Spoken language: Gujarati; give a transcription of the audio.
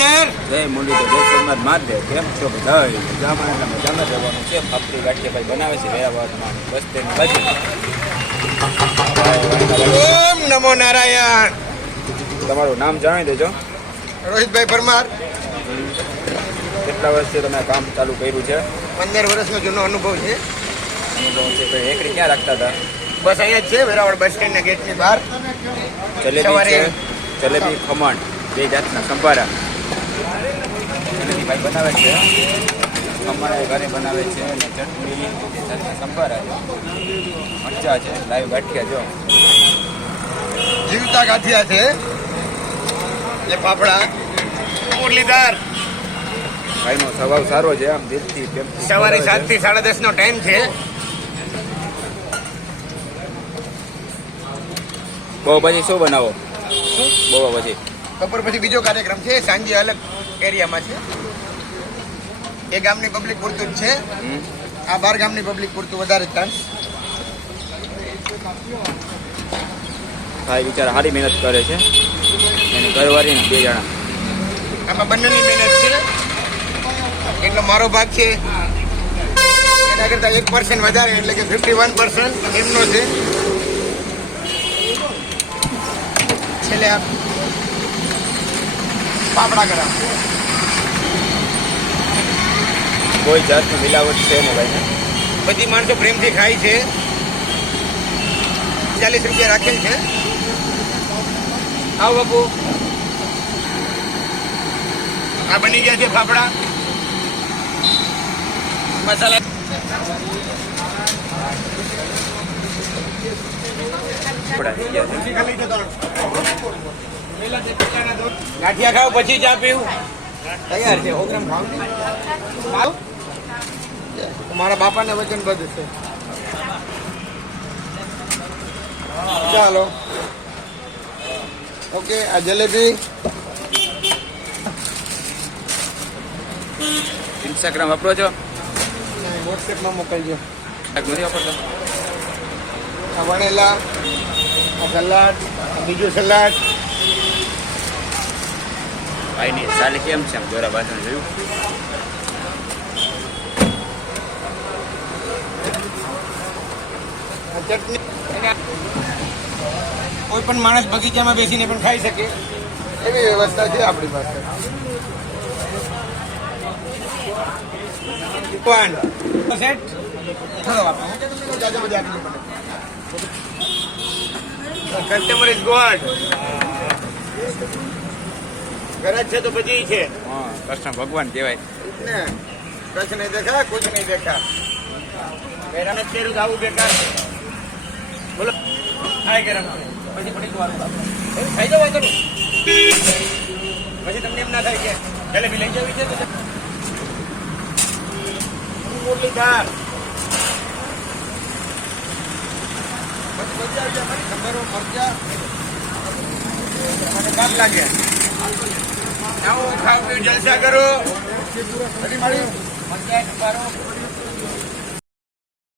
મુરલીધર જય મુરલીધર જય સોમનાથ મહાદેવ. કેમ છો બધા? મજામાં રહેવાનું છે. ફાફડી ગાંઠિયા ભાઈ બનાવે છે વેરાવળમાં બસ સ્ટેન્ડ બાજુ. ઓમ નમો નારાયણ. તમારું નામ જણાવી દેજો. રોહિતભાઈ પરમાર. કેટલા વર્ષથી તમે કામ ચાલુ કર્યું છે? 15 વર્ષનો જૂનો અનુભવ છે. અનુભવ છે. એકડી ક્યાં રાખતા હતા? બસ અહીંયા જ છે, વેરાવળ બસ સ્ટેન્ડના ગેટની બહાર. જલેબી છે, જલેબી ખમણ બે જાતના સંભારા જલેબી ભાઈ બનાવે છે. ખમણ ઘરે બનાવે છે અને ચટણી બે જાતના સંભારા છે, મરચા છે, લાઈવ ગાંઠિયા જો જીવતા ગાંઠિયા છે. એ ફાફડા મુરલીધર. ભાઈનો સ્વભાવ સારો છે, આમ દિલથી પ્રેમથી. સવારે 7 થી 10:30 નો ટાઈમ છે. બહુ પછી શું બનાવો? બહુ પછી બપોર પછી બીજો કાર્યક્રમ છે, સાંજે અલગ એરિયામાં છે. એ ગામની પબ્લિક પૂરતું જ છે, આ 12 ગામની પબ્લિક પૂરતું વધારે ચાન્સ. ભાઈ બિચારા સારી મહેનત કરે છે, એની ઘરવાળીને 2 જણા. આમાં બંનેની મહેનત છે. એટલો મારો ભાગ છે, એના કરતાં 1% વધારે, એટલે કે 51% એમનો છે. છેલ્લે પાપડા કરા. કોઈ જાતની મિલાવટ છે ને ભાઈ. બધી માણસો પ્રેમથી ખાય છે. 40 રૂપિયા રાખેલ છે. આવો બાપુ. આ બની ગયા છે ફાફડા મસાલા. ગાંઠિયા ખાવ પછી ચા પીવું તૈયાર છે. 100 ગ્રામ ખાવ. મારા બાપાને વચનબદ્ધ છે. ચાલો ઓકે. આ જલેબી ઇન્સ્ટાગ્રામ વાપરો છો? વોટ્સએપમાં મોકલજો. નથી વાપરતો? આ વણેલા, આ સલાડ, આ બીજું સલાડ. ભાઈની ચાલે કેમ છે? આમ જોરા બાજુ જોયું? આ ચટણી. કોઈ પણ માણસ બગીચામાં બેસીને પણ ખાઈ શકે એવી વ્યવસ્થા છે આપણી પાસે. સેટ કસ્ટમર ઇઝ ગોડ. ગરજ છે તો પછી છે. હા, કૃષ્ણ ભગવાન કહેવાય ને કચ્છ નહીં દેખા, કુછ નહીં દેખા. મેરા ને તેરું આવું બેકાર. બોલો ખાય ગરમ પછી પડી જવાનું. ખાઈ જવા તો પછી તમને એમ ના થાય કે જલેબી લઈ જવી છે તો મુરલીધર. મને કામ લાગે. આવો ખાવ પીવું જલસા કરો. બધી મળ્યું મજા કરો.